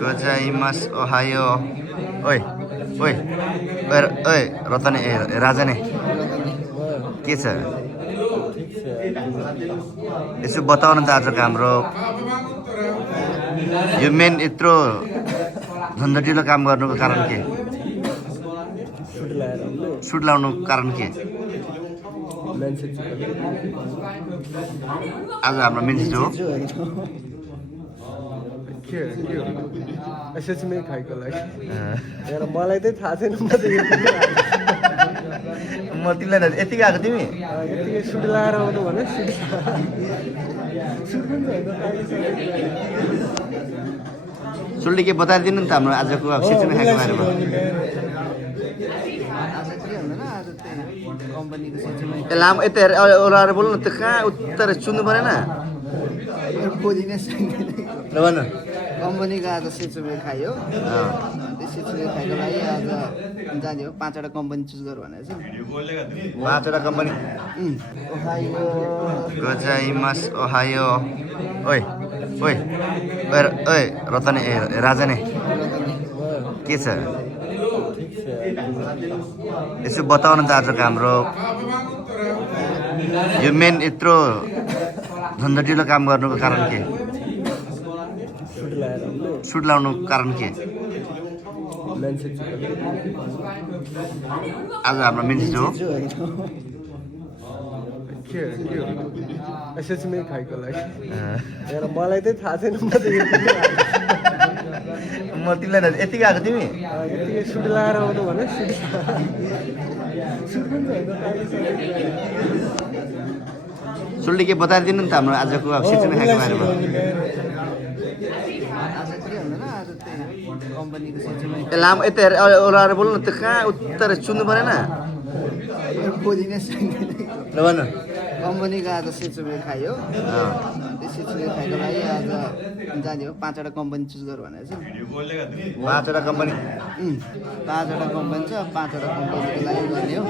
Gozaimasu, ohayo. Oi, oi, oi, Ratan राजा ने के छ यसो बताउन त आजको हाम्रो यो मेन यत्रो झन्झटिलो काम गर्नुको कारण के सुट लाउनुको कारण के आज हाम्रो मेन चिज हो एसएचमै खाइको लागि यार मलाई चाहिँ थाहा छैन म तिमीलाई यतिकै आएको तिमी यतिकै सुट लाएर आउनु भने सुट पनि सुल्टी के बताइदिनु नि त हाम्रो आजको अब सिचुएसन खाएको बारेमा ए लामो यता ओह्राएर बोल्नु न त्यो कहाँ उत्तर सुन्नु परेन ल भन कम्पनीको आज सेचुमे खायो त्यो सेचुमे खाएको लागि आज जाने हो 5वटा कम्पनी चुज गर भनेर चाहिँ 5वटा कम्पनी गजाइमासु ओहायो ओइ ओइ ओइ रतन राजा ने के छ यसो बताउन त आजको हाम्रो यो मेन यत्रो झन्झटिलो काम गर्नुको कारण के सुट लाउनुको कारण के आज हाम्रो मेन चिज हो एसएचमै खाइको लागि यार मलाई चाहिँ थाहा छैन म तिमीलाई यतिकै आएको तिमी यतिकै सुट लाएर आउनु भने सुट पनि सुल्टी के बताइदिनु नि त हाम्रो आजको अब सिचुएसन खाएको बारेमा कम्पनीको सेचुमे ए लामो यता ओह्राएर बोल्नु न त्यो कहाँ उत्तर सुन्नु परेन ल भन कम्पनीको आज सेचुमे खायो त्यो सेचुमे खाएको लागि आज जाने हो 5वटा कम्पनी चुज गर भनेर चाहिँ 5वटा कम्पनी 5वटा कम्पनी छ 5वटा कम्पनीको लागि गर्ने हो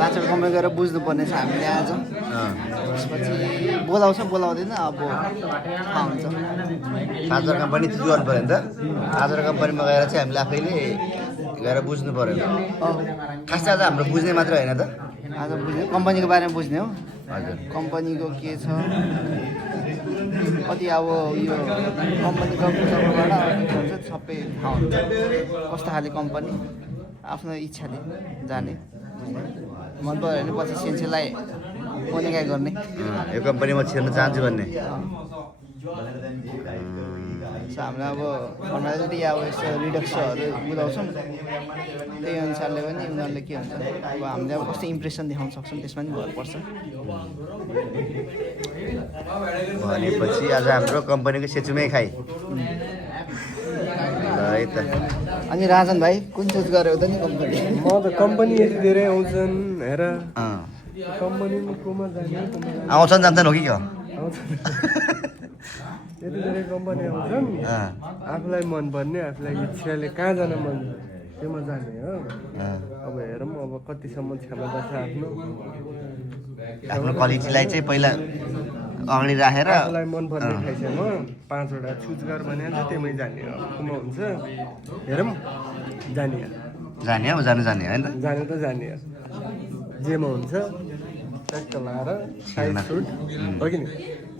5वटा कम्पनी गएर बुझ्नुपर्ने छ हामीले आज त्यसपछि बोलाउँछ बोलाउँदैन अब थाहा हुन्छ 5वटा कम्पनी चुज गर्नु पऱ्यो नि त 5वटा कम्पनीमा गएर चाहिँ हामीले आफैले गएर बुझ्नु पऱ्यो खास चाहिँ आज हाम्रो बुझ्ने मात्रै होइन त आज बुझ्ने कम्पनीको बारेमा बुझ्ने हो हजुर कम्पनीको के छ कति अब यो कम्पनीको तर्फबाट सबै थाहा हुन्छ कस्तो खाले कम्पनी आफ्नो इच्छाले जाने मन पऱ्यो भने पछि सेन्सेलाई मोनिकाइ गर्ने यो कम्पनीमा छिर्न चाहन्छु भन्ने हाम्रो अब फर्मालिटी अब यस्तो रिडक्सहरू बुझाउँछौँ त्यही अनुसारले पनि उनीहरूले के हुन्छ अब हामीले अब कस्तो इम्प्रेसन देखाउन सक्छौँ त्यसमा पनि भर पर्छ भनेपछि आज हाम्रो कम्पनीको सेचुमै खाइ ल है त अनि राजन भाइ कुन चुज गर्यो त नि कम्पनी म त कम्पनी यति धेरै आउँछन् हेर कम्पनीमा कोमा जाने आउँछन् जान्छन् हो कि क्या यति धेरै कम्पनी आउँछन् आफूलाई मनपर्ने आफूलाई इच्छाले कहाँ जान मन त्योमा जाने हो अब हेरौँ अब कतिसम्म क्षमता छ आफ्नो आफ्नो क्वालिटीलाई चाहिँ पहिला अगाडि राखेर आफूलाई मनपर्ने खाइसम्म 5वटा चुज गर भने चाहिँ त्यहीमै जाने हो कुमा हुन्छ हेरौँ जाने जाने हो जानु जाने होइन जाने त जाने जेमा हुन्छ ट्याक्क लाएर साइड सुट हो कि नि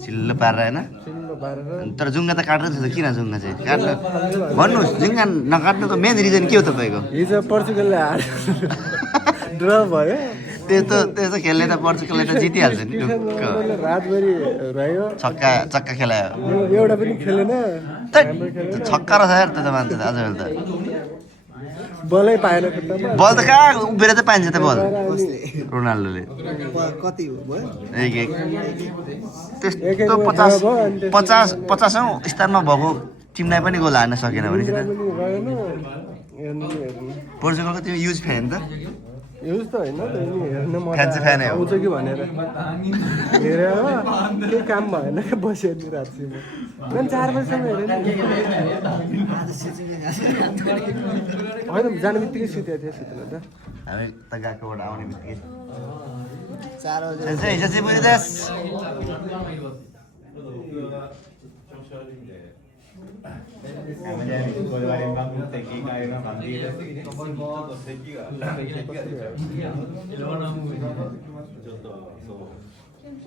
चिल्लो पारेर होइन चिल्लो पारेर तर जुङ्गा त काट्दै छ त किन जुङ्गा चाहिँ काट्नु भन्नुहोस् जुङ्गा नकाट्नुको मेन रिजन के हो तपाईँको हिजो पर्चुगलले हार्यो ड्र भयो त्यस्तो खेल्ने त पर्चुगलले त जितिहाल्छ नि रातभरि रह्यो छक्का खेलायो एउटा पनि खेलेन छक्का रहेछ यार त्यो त मान्छे त आजकल त बलै पाएन खुट्टामा बल त कहाँ उभिएर चाहिँ पाइन्छ त बल रोनाल्डोले कति भयो त्यस्तो 50औँ स्थानमा भएको टिमलाई पनि गोल हार्न सकेन भने पोर्चुगलको त्यो युज फ्यान त युज त होइन हेर्न फ्यान चाहिँ फ्यानै हो आउँछ कि भनेर हेरेर केही काम भएन बस्यो नि रातिमा झन् 4 बजीसम्म हेरेँ होइन जाने बित्तिकै सुतेको थियो सुतेन त हामी त गएकोबाट आउने बित्तिकै 4 बजे Sensei, ya se puede das.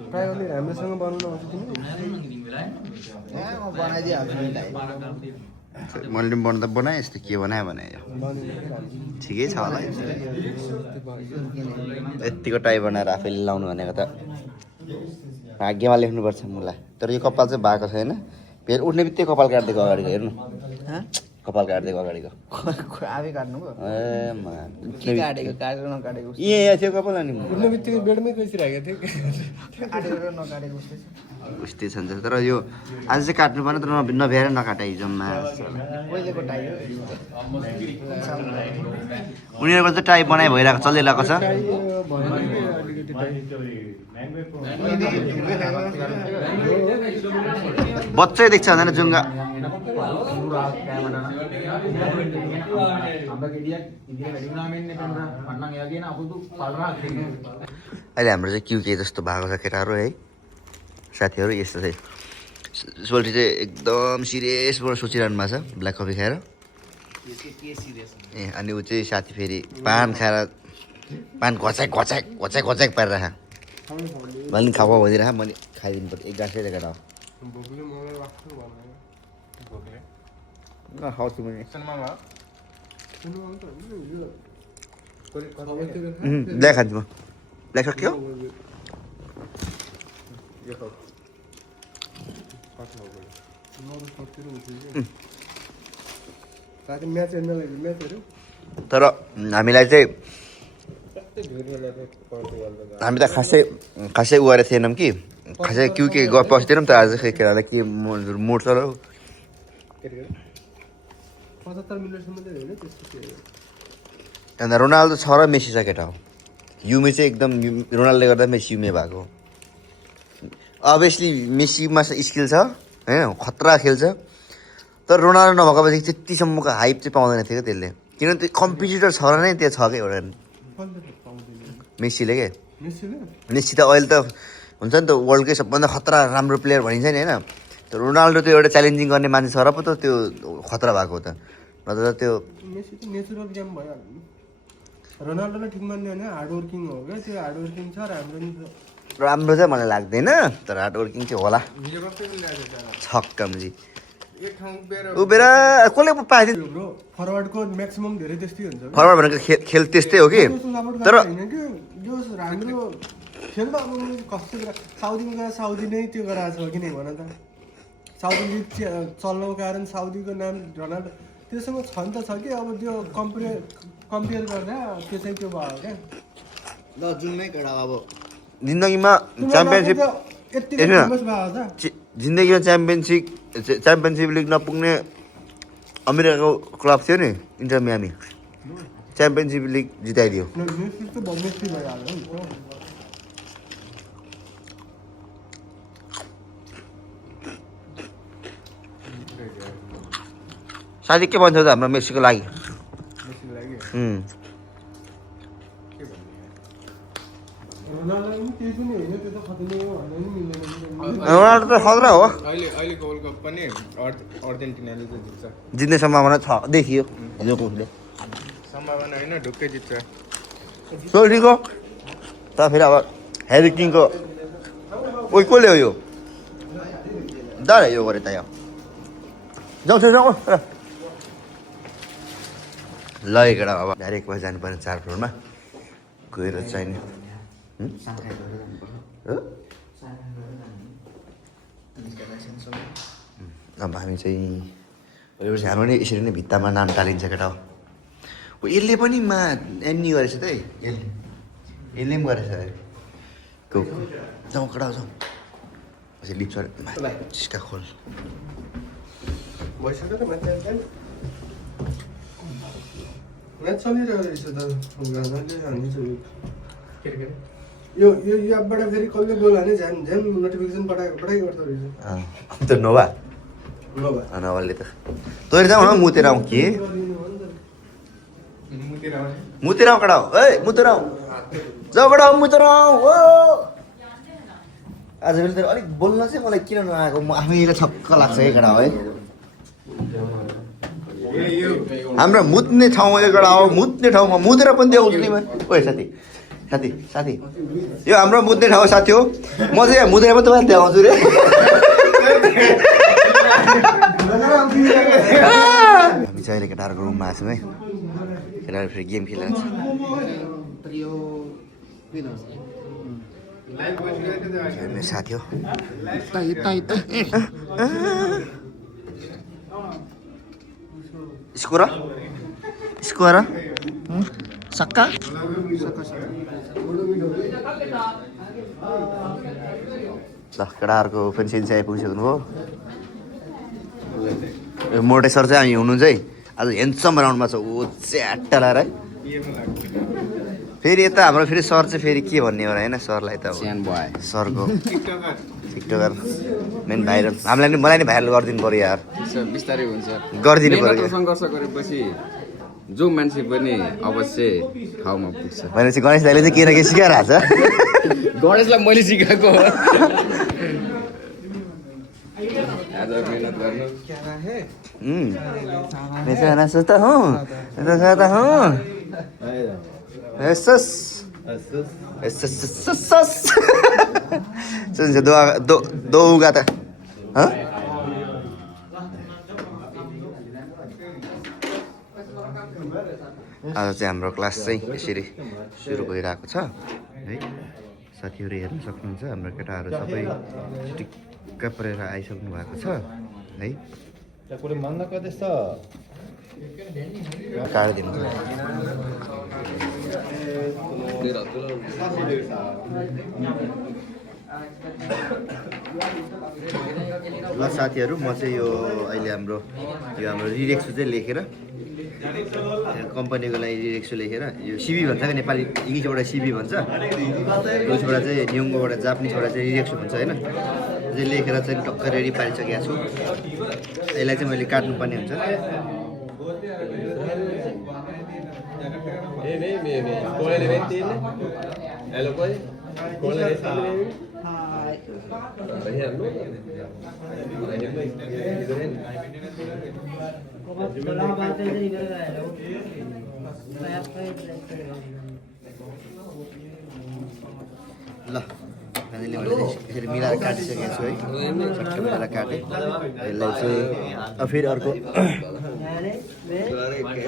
प्रायः अलि राम्रोसँग बनाउनु आउँछ तिमी म बनाइदिइहाल्छु नि भाइ मैले पनि बनाउँदा बनाएँ यस्तो के बनायो भने ठिकै छ होला यत्तिको टाई बनाएर आफैले लाउनु भनेको त भाग्यमा लेख्नुपर्छ मलाई तर यो कपाल चाहिँ भएको छैन फेरि उठ्ने बित्तिकै कपाल काटिदिएको अगाडिको हेर्नु कपाल काटिदिएको अगाडिको आफै काट्नु पो ए के काटेको काटेर नकाटेको यहाँ थियो कपाल अनि उठ्ने बित्तिकै बेडमै गइसकेको थिएँ काटेको र नकाटेको उस्तै छ उस्तै छ नि त तर यो आज चाहिँ काट्नु पर्ने तर नभ्याएर नकाटा हिजोमा पहिलेको टाइ हो उनीहरूको चाहिँ टाई बनाइ भइरहेको चलिरहेको छ बच्चै देख्छ भन्दैन जुङ्गा अहिले हाम्रो चाहिँ क्युके जस्तो भएको छ केटाहरू है साथीहरू यस्तो चाहिँ सोल्टी चाहिँ एकदम सिरियसबाट सोचिरहनु भएको छ ब्ल्याक कफी खाएर ए अनि ऊ चाहिँ साथी फेरि पान खाएर पान घच्याक घच्याक घच्याक घच्याक पारिरह मैले खाऊ भनिदिरह मैले खाइदिनु पर्छ एक गाँसै केटा हो खाउँछु मैले ब्ल्याक खान्छु म ब्ल्याक सक्यो तर हामीलाई चाहिँ हामी त खासै उ गरेको थिएनौँ कि खासै के पस्थेनौँ त आज खै केटालाई के मोड छ र 75 मिनटसम्म चाहिँ होइन त्यस्तो अन्त रोनाल्डो छ र मेसी छ केटा हो युमे चाहिँ एकदम रोनाल्डोले गर्दा मेसी युमे भएको अभियसली मेसीमा स्किल छ होइन खतरा खेल्छ तर रोनाल्डो नभएकोपछि त्यतिसम्मको हाइप चाहिँ पाउँदैन थियो क्या त्यसले किनभने त्यो कम्पिटिटर छ र नै त्यो छ क्या एउटा मेसीले के मेसी त अहिले त हुन्छ नि त वर्ल्डकै सबभन्दा खतरा राम्रो प्लेयर भनिन्छ नि होइन तर रोनाल्डो त्यो एउटा च्यालेन्जिङ गर्ने मान्छे छ र पो त त्यो खतरा भएको हो त नत्र त्यो मेसी त नेचुरल गेम भइहाल्यो रोनाल्डोलाई ठिक मान्ने होइन हार्ड वर्किङ हो क्या त्यो हार्ड वर्किङ छ राम्रो चाहिँ मलाई लाग्दैन तर हार्ड वर्किङ चाहिँ होला छक्कमजी उभिएर कसले पाइदिन्छ ब्रो फरवर्डको म्याक्सिमम धेरै त्यस्तै हुन्छ फरवर्ड भनेको खेल त्यस्तै हो कि तर यो राम्रो खेल त अब कस्तो साउदीमा गएर साउदी नै त्यो गराएको छ किन भन त साउदी लिग चल्नुको कारण साउदीको नाम रोनाल्डो त्योसँग छ नि त छ कि अब त्यो कम्पेयर गर्दा त्यो चाहिँ त्यो भयो क्या ल जुनमै कडा अब जिन्दगीमा च्याम्पियनसिप जिन्दगीमा च्याम्पियनसिप लिग नपुग्ने अमेरिकाको क्लब थियो नि इन्टर मियामी च्याम्पियनसिप लिग जिताइदियो साथी के भन्छ त हाम्रो मेसीको लागि रोनाल्डो त खतरा हो अहिलेको वर्ल्ड कप पनि अर्जेन्टिनाले चाहिँ जित्छ जित्ने सम्भावना छ देखियो हिजोकोले सम्भावना होइन ढुक्कै जित्छ सोल्टीको त फेरि अब हेरी किङको ओइ कसले हो यो दारे यो गरे त यो जाउँ जाउँ ल केटा अब डाइरेक्ट भएर जानु पर्ने 4 फ्लोरमा गएर चाहिने अब हामी चाहिँ भोलिपर्सि हाम्रो नि यसरी नै भित्तामा नाम टालिन्छ केटा हो यसले पनि एन्नी गरेछ त है यसले पनि गरेछ को जाउँ केटा जाउँ पछि लिप्स टिस्टा खोल भइसक्यो त म्याच चलिरहेको रहेछ त यो एपबाट फेरि कसले गोल हाने झ्यान नोटिफिकेसन पठाइ गर्दो रहेछ त नोभाले त तैँले जाउँ न मुतेर आउँ के मुतेर आउँ कडा हो ए मुतेर आउँ जाऊ कडा हो मुतेर आउँ हो आजभोलि त अलिक बोल्न चाहिँ मलाई किन नआएको म आफैलाई छक्क लाग्छ एकटा हो है हाम्रो मुत्ने ठाउँमा एकटा हो मुत्ने ठाउँमा मुतेर पनि देखाउँछु नि ओए साथी साथी साथी यो हाम्रो मुत्ने ठाउँ साथी हो म चाहिँ यहाँ मुतेर पनि तपाईँलाई देखाउँछु रे हामी चाहिँ अहिले केटाहरूको रुममा आएको छौँ है केटाहरू फेरि गेम खेलेर मेरो साथी हो स्कोर स्कोर सक्का ल केटाहरूको फेन्सिन चाहिँ आइपुगिसक्नु हो यो मोटे सर चाहिँ हामी हुनुहुन्छ है आज हेन्डसम राउन्डमा छ ऊ च्याट्टा लगाएर है फेरि यता हाम्रो फेरि सर चाहिँ फेरि के भन्ने हो होइन सरलाई त सरको टिकटकर मेन भाइरल हामीलाई नि मलाई नि भाइरल गरिदिनु पऱ्यो यार बिस्तारै हुन्छ गरिदिनु पऱ्यो सङ्घर्ष गरेपछि जो मान्छे पनि अवश्य ठाउँमा पुग्छ भनेपछि गणेश दाइले चाहिँ के न के सिकाइरहेको छ गणेशलाई मैले सिकाएको हो आज मेहनत गर्नु बेचारा सोता हूँ खाता हूँ एसस सुन दो उगा था हाँ आज चाहिँ हाम्रो क्लास चाहिँ यसरी सुरु भइरहेको छ है साथीहरू हेर्न सक्नुहुन्छ हाम्रो केटाहरू सबै टिक्क परेर आइसक्नु भएको छ है काटिदिनु ल साथीहरू म चाहिँ यो अहिले हाम्रो रिरेक्सो चाहिँ लेखेर कम्पनीको लागि रिरेक्सो लेखेर यो सिबी भन्छ क्या नेपाली इङ्ग्लिसबाट सिबी भन्छ रुसबाट चाहिँ न्युङ्गोबाट जापानिजबाट चाहिँ रिरेक्सो भन्छ होइन चाहिँ लेखेर चाहिँ टक्क रेडी पारिसकेको छु यसलाई चाहिँ मैले काट्नुपर्ने हुन्छ ल फाइनली मैले यसरी मिलाएर काटिसकेको छु है चट्ट मिलाएर काटेँ यसलाई चाहिँ फेरि अर्को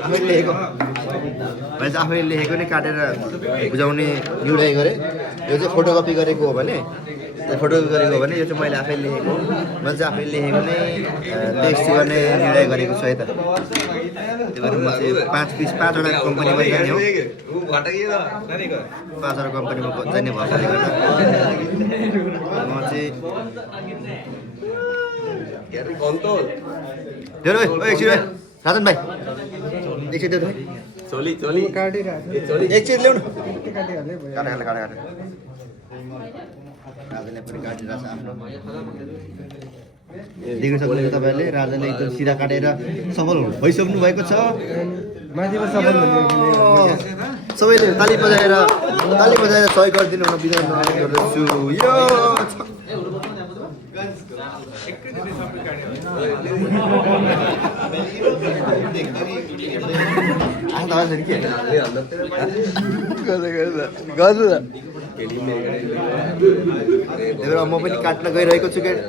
आफैले लेखेको मैले चाहिँ आफैले लेखेको नै काटेर बुझाउने निर्णय गरेँ यो चाहिँ फोटोकपी गरेको हो भने फोटोकपी गरेको हो भने यो चाहिँ मैले आफैले लेखेको मैले चाहिँ आफैले लेखेको नै टेस्ट गर्ने निर्णय गरेको छु है त त्यही भएर म चाहिँ 5वटा कम्पनीमा जाने हो 5वटा कम्पनीमा जाने भएकोले गर्दा म चाहिँ राजन भाइ एकछिन देऊ एकछिन ल्याउनु राजाले पनि काटिरहेको छ आफ्नो देख्न सक्नुहुन्छ तपाईँहरूले राजाले एकदम सिधा काटेर सफल भइसक्नु भएको छ सबैले ताली बजाएर सहयोग गरिदिनु हुन विनम्र गर्दछु यो म पनि काट्न गइरहेको छु गेट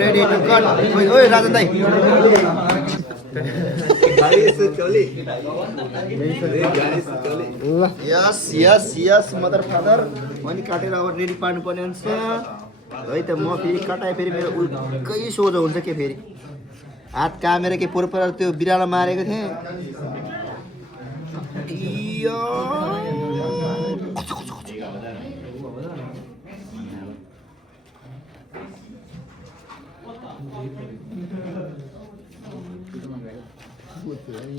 रेडी टु कट ओए राजन दाइ यस यस यस मदर फादर मैले काटेर अब रेडी पार्नुपर्ने हुन्छ है त म फेरि कटाएँ फेरि मेरो उल्कै सोझो हुन्छ के फेरि हात कामेर के पोर त्यो बिरालो मारेको थिएँ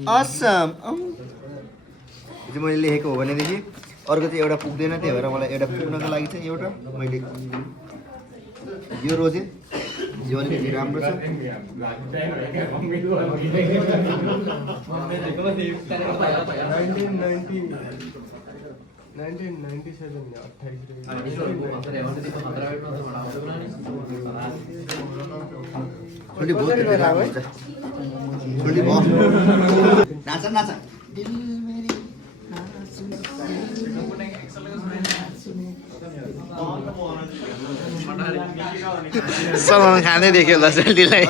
असम चाहिँ मैले लेखेको हो भनेदेखि अर्को चाहिँ एउटा पुग्दैन त्यही भएर मलाई एउटा पुग्नको लागि चाहिँ एउटा मैले यो रोजेँ यो अलिकति राम्रो छ 1997 में 28 छोडी बहुत छोडी भयो नाच नाच सलमान खानै देख्यो ल सेल्टीलाई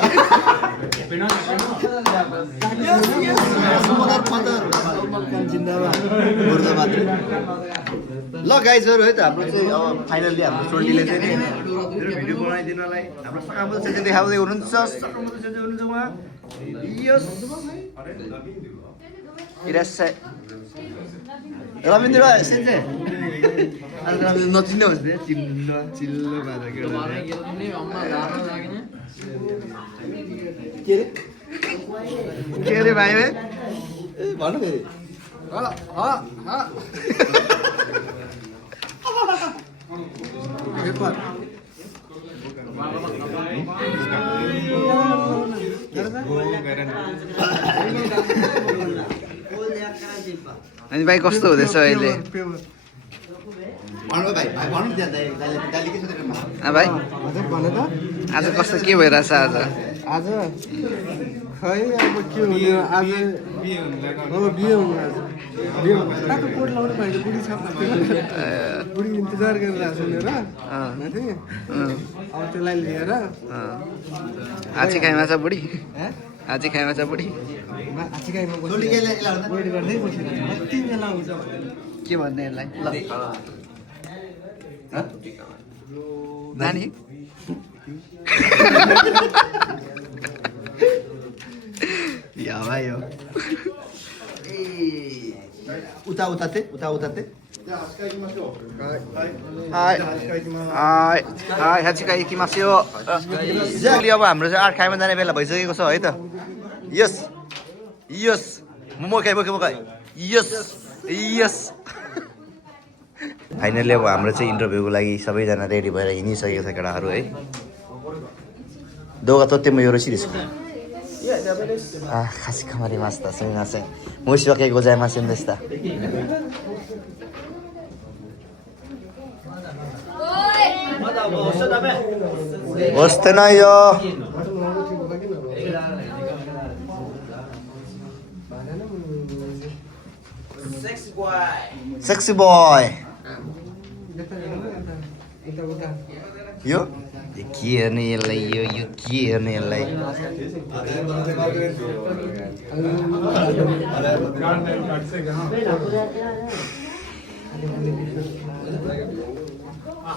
ल गाइजहरू है त हाम्रो चाहिँ अब फाइनल्ली हाम्रो सोल्टीले चाहिँ नि मेरो भिडियो बनाइदिनलाई हाम्रो सकामो चाहिँ देखाउँदै हुनुहुन्छ सकामो चाहिँ हुनुहुन्छ उहाँ यस इरासा रविन्द्र सेन्जे अनि रविन्द्र नचिन्दै हुन्छ चिल्लो चिल्लो बाजा के अरे भाइ ए भन्नु फेरि अनि भाइ कस्तो हुँदैछ अहिले भाइ आज कस्तो के भइरहेछ आज आज खै अब के हुने आज बिहे हुनु आज बिहे ताको कोट लाउनु भएको बुढी छ बुढी इन्तजार गरिरहेको सुनेर माथि अब त्यसलाई लिएर आछि खाइमा छ बुढी आछि खाइमा छ बुढी आछि खाइमा वेट गर्दै बसिरहेको कति बेला हुन्छ के भन्ने यसलाई ल नानी या भाइ हो उता उता ते हाय हाय कि मासु अब हाम्रो चाहिँ 8 खाइमा जाने बेला भइसकेको छ है त यस यस मोमो खाइ यस यस फाइनली अब हाम्रो चाहिँ इन्टरभ्यूको लागि सबैजना रेडी भएर हिँडिसकेको छ केटाहरू है दोगा तोते म योरोसी desku kasih kamarimasu sumimasen moshii gozaimasen deshita押してないよSexy boy yo के गर्ने यसलाई यो के गर्ने यसलाई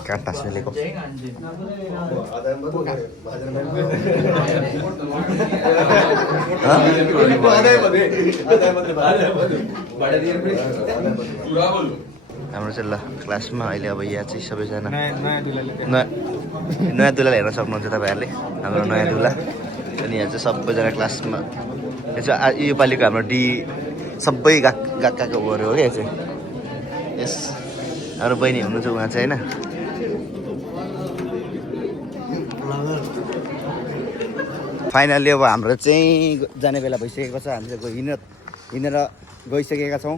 काटा सुलेको हाम्रो चाहिँ ल क्लासमा अहिले अब यहाँ चाहिँ सबैजना नयाँ दुलालाई हेर्न सक्नुहुन्छ तपाईँहरूले हाम्रो नयाँ दुला अनि यहाँ चाहिँ सबैजना क्लासमा यो चाहिँ योपालिको हाम्रो डी सबै गएको उयोहरू हो क्या यो चाहिँ यस हाम्रो बहिनी हुनुहुन्छ उहाँ चाहिँ होइन फाइनल्ली अब हाम्रो चाहिँ जाने बेला भइसकेको छ हामी चाहिँ हिँडेर गइसकेका छौँ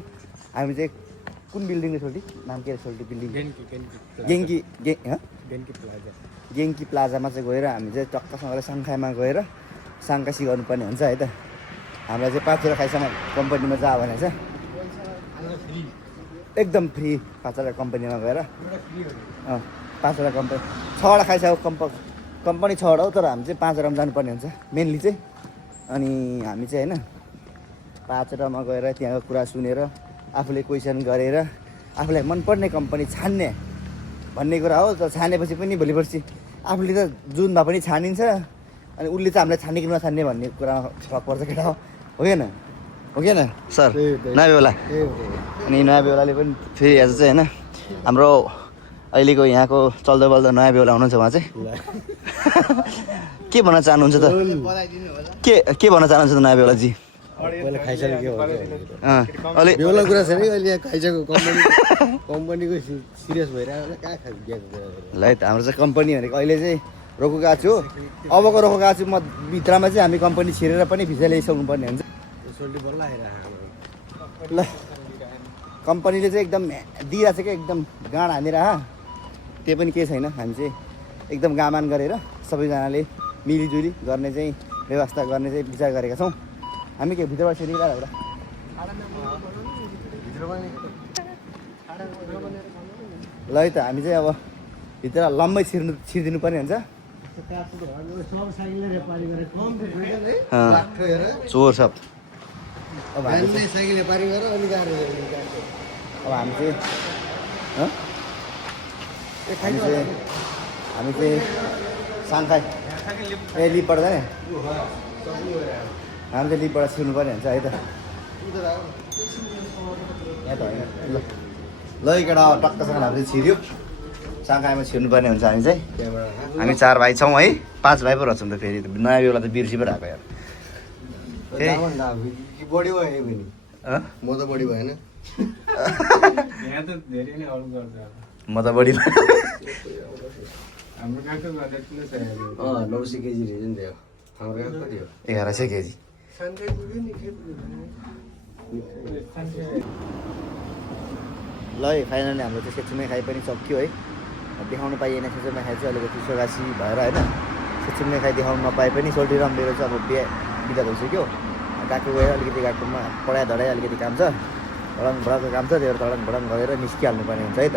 हामी चाहिँ कुन बिल्डिङ सोल्टी नाम के सोल्टी बिल्डिङ गेङ्की प्लाजामा चाहिँ गएर हामी चाहिँ टक्कसँगले साङ्खामा गएर साङ्कासी गर्नुपर्ने हुन्छ है त हामीलाई चाहिँ 5 खाइसम्म कम्पनीमा जा भने चाहिँ एकदम फ्री 5 कम्पनीमा गएर 5 कम्पनी 6 खाइसक्यो कम्पनी 6 हो तर हामी चाहिँ 5 जानुपर्ने हुन्छ मेनली चाहिँ अनि हामी चाहिँ होइन 5 गएर त्यहाँको कुरा सुनेर आफूले क्वेसन गरेर आफूलाई मनपर्ने कम्पनी छान्ने भन्ने कुरा हो तर छानेपछि पनि भोलि पर्सि आफूले त जुन भए पनि छानिन्छ अनि उसले चाहिँ हामीलाई छान्ने कि नछान्ने भन्ने कुरामा फरक पर्छ केटा हो कि होइन सर नयाँ बेला अनि नयाँ बेलाले पनि फेरि आज चाहिँ होइन हाम्रो अहिलेको यहाँको चल्दो बल्दो नयाँ बेला हुनुहुन्छ उहाँ चाहिँ के भन्न चाहनुहुन्छ त के भन्न चाहनुहुन्छ त नयाँ बेलाजी अहिले बेहुला कुरा छैन अहिले खाइसक्यो कम्पनीको सिरियस भइरहेको कहाँ खाइदिएको ल है त हाम्रो चाहिँ कम्पनी भनेको अहिले चाहिँ रोको गएको छु अबको रोको गएको छु म भित्रमा चाहिँ हामी कम्पनी छिरेर पनि भिसा ल्याइसक्नु पर्ने हुन्छ सोल्टी बल्ल आइरहेको ल कम्पनीले चाहिँ एकदम दिइरहेको छ क्या एकदम गाँड हानेर त्यो पनि केही छैन हामी चाहिँ एकदम गामान गरेर सबैजनाले मिलिजुली गर्ने चाहिँ व्यवस्था गर्ने चाहिँ विचार गरेका छौँ हामी के भित्रबाट छिरिरहेर होला ल है त हामी चाहिँ अब भित्र लम्बै छिरिदिनु पर्ने हुन्छ चोर सब अब हामी चाहिँ साङ्खाई ए लिपबाट जाने हामी चाहिँ लिपबाट छिर्नु पर्ने हुन्छ है त यहाँ त होइन ल केटा टक्कसँग हामी चाहिँ छिर्यो साङ्खाईमा छिर्नुपर्ने हुन्छ हामी चाहिँ हामी 4 भाइ छौँ है 5 भाइ पो रहेछौँ त फेरि नयाँ बेला त बिर्सी पो राखेको यार बढी भयो पनि म त बढी भएन म त बढी 900 केजी रहेछ नि त्यो हाम्रो यहाँ कति हो 1100 केजी ल है फाइनली हाम्रो चाहिँ सेचुमे खाइ पनि सक्यो है देखाउनु पाइएन सेचुमे खाइ चाहिँ अलिकति सोगासी भएर होइन सेचुमे खाइ देखाउनु नपाए पनि सोल्टी र मेरो चाहिँ अब बिदा भइसक्यो गएको गएर अलिकति गएकोमा पढाइ धडाइ अलिकति काम छ धडङ भडङको काम छ त्यही भएर धडङ भडङ गरेर निस्किहाल्नु पर्ने हुन्छ है त